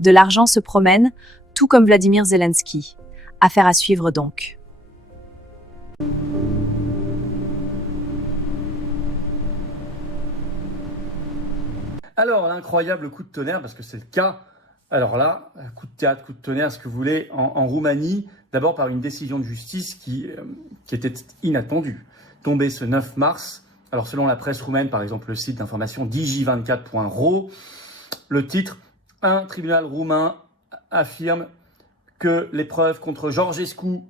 De l'argent se promène, tout comme Vladimir Zelensky. Affaire à suivre donc. Alors, l'incroyable coup de tonnerre, parce que c'est le cas, alors là, coup de théâtre, coup de tonnerre, ce que vous voulez, en Roumanie, d'abord par une décision de justice qui était inattendue, tombée ce 9 mars. Alors, selon la presse roumaine, par exemple, le site d'information digi24.ro, le titre « Un tribunal roumain affirme que les preuves contre Georgescu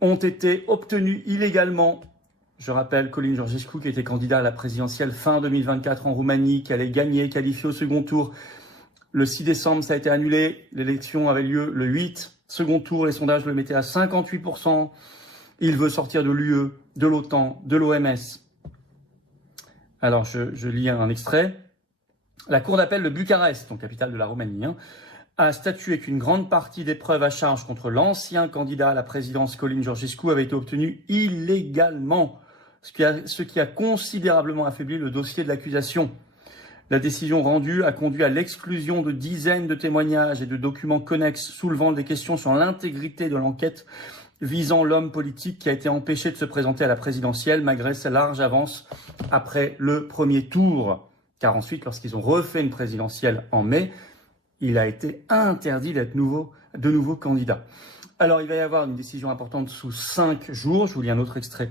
ont été obtenues illégalement ». Je rappelle Călin Georgescu qui était candidat à la présidentielle fin 2024 en Roumanie, qui allait gagner, qualifié au second tour. Le 6 décembre, ça a été annulé. L'élection avait lieu le 8. Second tour, les sondages le mettaient à 58%. Il veut sortir de l'UE, de l'OTAN, de l'OMS. Alors, je lis un extrait. La cour d'appel de Bucarest, donc capitale de la Roumanie, a statué qu'une grande partie des preuves à charge contre l'ancien candidat à la présidence Călin Georgescu avait été obtenue illégalement, ce qui a considérablement affaibli le dossier de l'accusation. La décision rendue a conduit à l'exclusion de dizaines de témoignages et de documents connexes soulevant des questions sur l'intégrité de l'enquête visant l'homme politique qui a été empêché de se présenter à la présidentielle malgré sa large avance après le premier tour. Car ensuite, lorsqu'ils ont refait une présidentielle en mai, il a été interdit d'être de nouveau candidat. Alors, il va y avoir une décision importante sous 5 jours. Je vous lis un autre extrait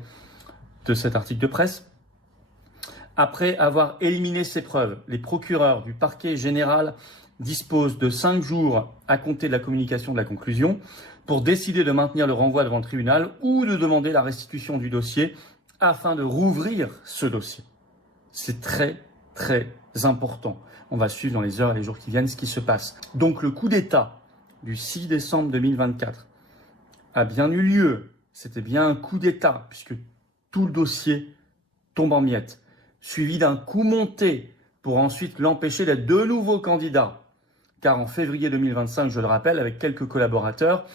de cet article de presse. Après avoir éliminé ces preuves, les procureurs du parquet général disposent de 5 jours à compter de la communication de la conclusion pour décider de maintenir le renvoi devant le tribunal ou de demander la restitution du dossier afin de rouvrir ce dossier. C'est très, très important. On va suivre dans les heures et les jours qui viennent ce qui se passe. Donc le coup d'État du 6 décembre 2024 a bien eu lieu. C'était bien un coup d'État puisque tout le dossier tombe en miettes, suivi d'un coup monté pour ensuite l'empêcher d'être de nouveau candidat. Car en février 2025, je le rappelle, avec quelques collaborateurs,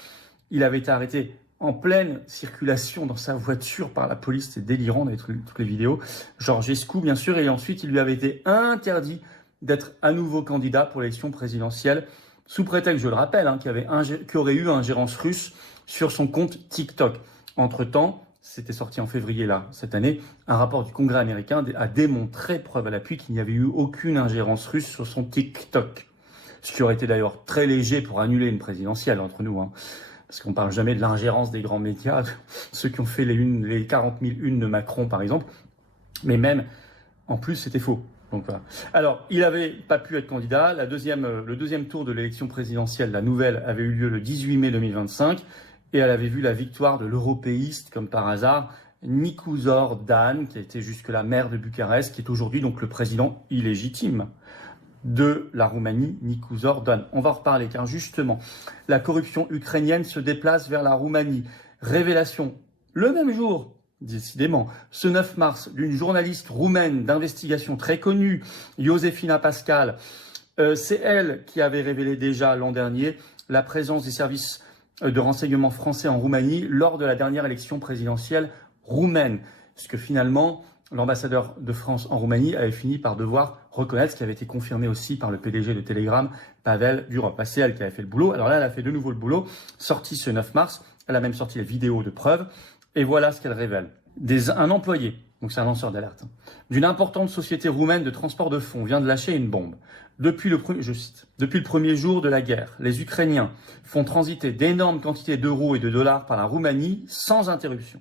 il avait été arrêté en pleine circulation dans sa voiture par la police. C'est délirant, on avait toutes les vidéos. Georgescu, bien sûr, et ensuite il lui avait été interdit d'être à nouveau candidat pour l'élection présidentielle, sous prétexte, je le rappelle, qu'il aurait eu ingérence russe sur son compte TikTok. Entre-temps, c'était sorti en février cette année, un rapport du Congrès américain a démontré, preuve à l'appui, qu'il n'y avait eu aucune ingérence russe sur son TikTok. Ce qui aurait été d'ailleurs très léger pour annuler une présidentielle entre nous, parce qu'on ne parle jamais de l'ingérence des grands médias, ceux qui ont fait les 40 000 unes de Macron par exemple, mais même, en plus, c'était faux. Donc, voilà. Alors, il n'avait pas pu être candidat. Le deuxième tour de l'élection présidentielle, la nouvelle, avait eu lieu le 18 mai 2025 et elle avait vu la victoire de l'européiste, comme par hasard, Nicuzor Dan, qui a été jusque-là maire de Bucarest, qui est aujourd'hui donc le président illégitime de la Roumanie, Nicuzor Dan. On va en reparler car justement, la corruption ukrainienne se déplace vers la Roumanie. Révélation le même jour, décidément, ce 9 mars, d'une journaliste roumaine d'investigation très connue, Josefina Pascal. C'est elle qui avait révélé déjà l'an dernier la présence des services de renseignement français en Roumanie lors de la dernière élection présidentielle roumaine. Parce que finalement, l'ambassadeur de France en Roumanie avait fini par devoir reconnaître ce qui avait été confirmé aussi par le PDG de Telegram, Pavel Durov. C'est elle qui avait fait le boulot. Alors là, elle a fait de nouveau le boulot, sorti ce 9 mars. Elle a même sorti la vidéo de preuve. Et voilà ce qu'elle révèle. Un employé, donc c'est un lanceur d'alerte, d'une importante société roumaine de transport de fonds vient de lâcher une bombe. Je cite, « Depuis le premier jour de la guerre, les Ukrainiens font transiter d'énormes quantités d'euros et de dollars par la Roumanie sans interruption. »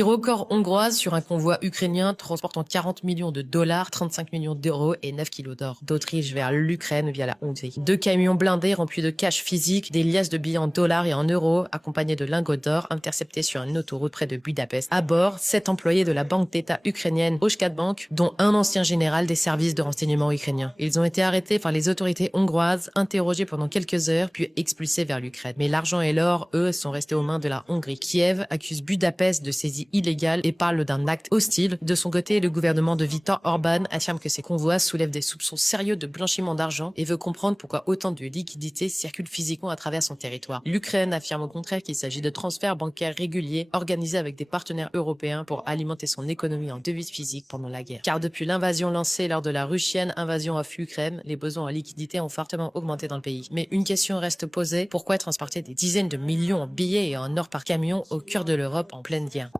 Record hongroise sur un convoi ukrainien transportant 40 millions de dollars, 35 millions d'euros et 9 kilos d'or d'Autriche vers l'Ukraine via la Hongrie. 2 camions blindés remplis de cash physique, des liasses de billets en dollars et en euros, accompagnés de lingots d'or interceptés sur une autoroute près de Budapest. À bord, 7 employés de la banque d'État ukrainienne Oshkat Bank, dont un ancien général des services de renseignement ukrainiens. Ils ont été arrêtés par les autorités hongroises, interrogés pendant quelques heures, puis expulsés vers l'Ukraine. Mais l'argent et l'or, eux, sont restés aux mains de la Hongrie. Kiev accuse Budapest de saisie dit illégal et parle d'un acte hostile. De son côté, le gouvernement de Viktor Orban affirme que ces convois soulèvent des soupçons sérieux de blanchiment d'argent et veut comprendre pourquoi autant de liquidités circulent physiquement à travers son territoire. L'Ukraine affirme au contraire qu'il s'agit de transferts bancaires réguliers organisés avec des partenaires européens pour alimenter son économie en devises physiques pendant la guerre. Car depuis l'invasion lancée lors de la Russienne invasion of Ukraine, les besoins en liquidités ont fortement augmenté dans le pays. Mais une question reste posée, pourquoi transporter des dizaines de millions en billets et en or par camion au cœur de l'Europe en pleine guerre?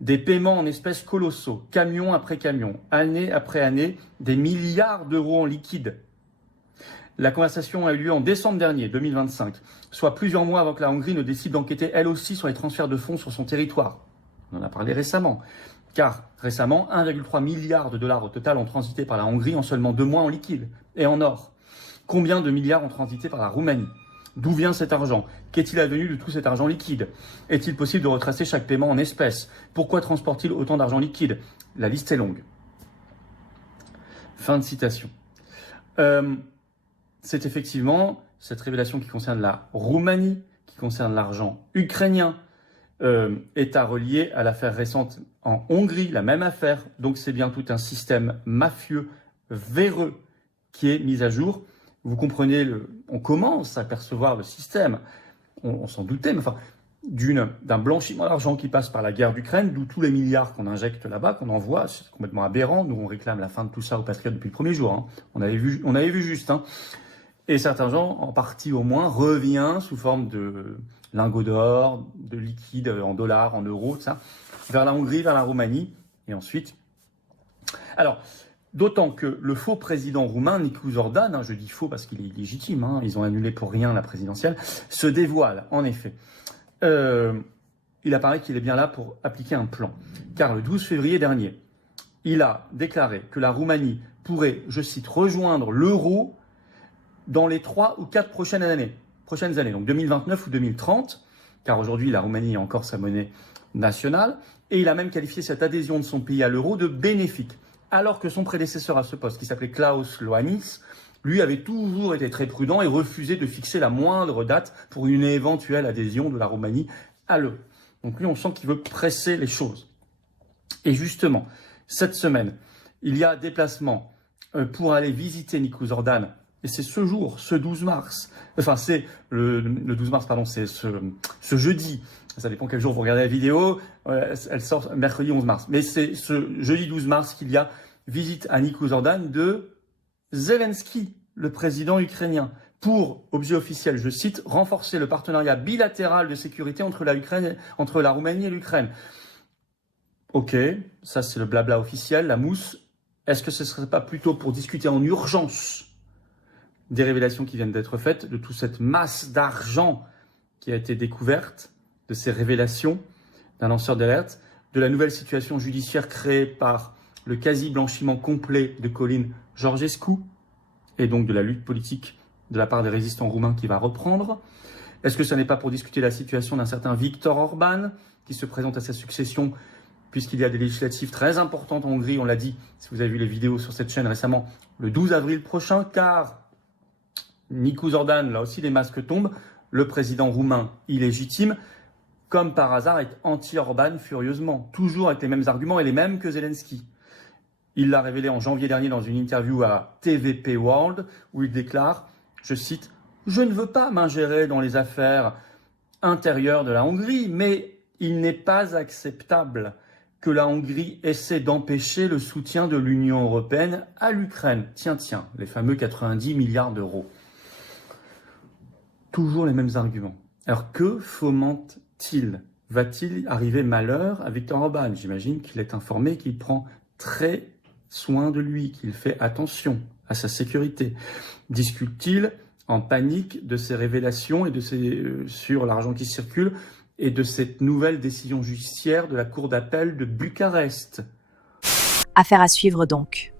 Des paiements en espèces colossaux, camion après camion, année après année, des milliards d'euros en liquide. La conversation a eu lieu en décembre dernier, 2025, soit plusieurs mois avant que la Hongrie ne décide d'enquêter elle aussi sur les transferts de fonds sur son territoire. On en a parlé récemment, car récemment, 1,3 milliard de dollars au total ont transité par la Hongrie en seulement 2 mois en liquide et en or. Combien de milliards ont transité par la Roumanie? D'où vient cet argent? Qu'est-il advenu de tout cet argent liquide? Est-il possible de retracer chaque paiement en espèces? Pourquoi transporte-t-il autant d'argent liquide? La liste est longue. Fin de citation. C'est effectivement cette révélation qui concerne la Roumanie, qui concerne l'argent ukrainien, est à relier à l'affaire récente en Hongrie, la même affaire. Donc c'est bien tout un système mafieux, véreux, qui est mis à jour. Vous comprenez, on commence à percevoir le système, on s'en doutait, mais enfin, d'un blanchiment d'argent qui passe par la guerre d'Ukraine, d'où tous les milliards qu'on injecte là-bas, qu'on envoie, c'est complètement aberrant. Nous, on réclame la fin de tout ça aux patriotes depuis le premier jour. Hein. On avait vu juste. Hein. Et certains gens, en partie au moins, revient sous forme de lingots d'or, de liquide en dollars, en euros, tout ça, vers la Hongrie, vers la Roumanie, et ensuite... Alors... D'autant que le faux président roumain, Nicu Orban, je dis faux parce qu'il est illégitime, ils ont annulé pour rien la présidentielle, se dévoile, en effet. Il apparaît qu'il est bien là pour appliquer un plan. Car le 12 février dernier, il a déclaré que la Roumanie pourrait, je cite, rejoindre l'euro dans les 3 ou 4 prochaines années, donc 2029 ou 2030, car aujourd'hui la Roumanie a encore sa monnaie nationale, et il a même qualifié cette adhésion de son pays à l'euro de bénéfique. Alors que son prédécesseur à ce poste, qui s'appelait Klaus Iohannis, lui avait toujours été très prudent et refusé de fixer la moindre date pour une éventuelle adhésion de la Roumanie à l'euro. Donc lui, on sent qu'il veut presser les choses. Et justement, cette semaine, il y a déplacement pour aller visiter Nicu Orban. Et c'est ce jour, ce 12 mars, enfin c'est le 12 mars, pardon, c'est ce jeudi. Ça dépend quel jour vous regardez la vidéo, elle sort mercredi 11 mars. Mais c'est ce jeudi 12 mars qu'il y a visite à Nicu Orban de Zelensky, le président ukrainien, pour, objet officiel, je cite, renforcer le partenariat bilatéral de sécurité entre la Roumanie et l'Ukraine. Ok, ça c'est le blabla officiel, la mousse. Est-ce que ce ne serait pas plutôt pour discuter en urgence des révélations qui viennent d'être faites, de toute cette masse d'argent qui a été découverte, de ces révélations d'un lanceur d'alerte, de la nouvelle situation judiciaire créée par le quasi-blanchiment complet de Călin Georgescu, et donc de la lutte politique de la part des résistants roumains qui va reprendre? Est-ce que ce n'est pas pour discuter la situation d'un certain Viktor Orban, qui se présente à sa succession, puisqu'il y a des législatives très importantes en Hongrie, on l'a dit, si vous avez vu les vidéos sur cette chaîne récemment, le 12 avril prochain, car Nicu Orban, là aussi les masques tombent, le président roumain illégitime, comme par hasard, est anti-Orban furieusement, toujours avec les mêmes arguments et les mêmes que Zelensky. Il l'a révélé en janvier dernier dans une interview à TVP World, où il déclare, je cite, « Je ne veux pas m'ingérer dans les affaires intérieures de la Hongrie, mais il n'est pas acceptable que la Hongrie essaie d'empêcher le soutien de l'Union européenne à l'Ukraine. » Tiens, les fameux 90 milliards d'euros. Toujours les mêmes arguments. Alors que fomente-t-il? Va-t-il arriver malheur à Viktor Orban? J'imagine qu'il est informé, qu'il prend très soin de lui, qu'il fait attention à sa sécurité. Discute-t-il en panique de ces révélations et sur l'argent qui circule et de cette nouvelle décision judiciaire de la Cour d'appel de Bucarest? Affaire à suivre donc.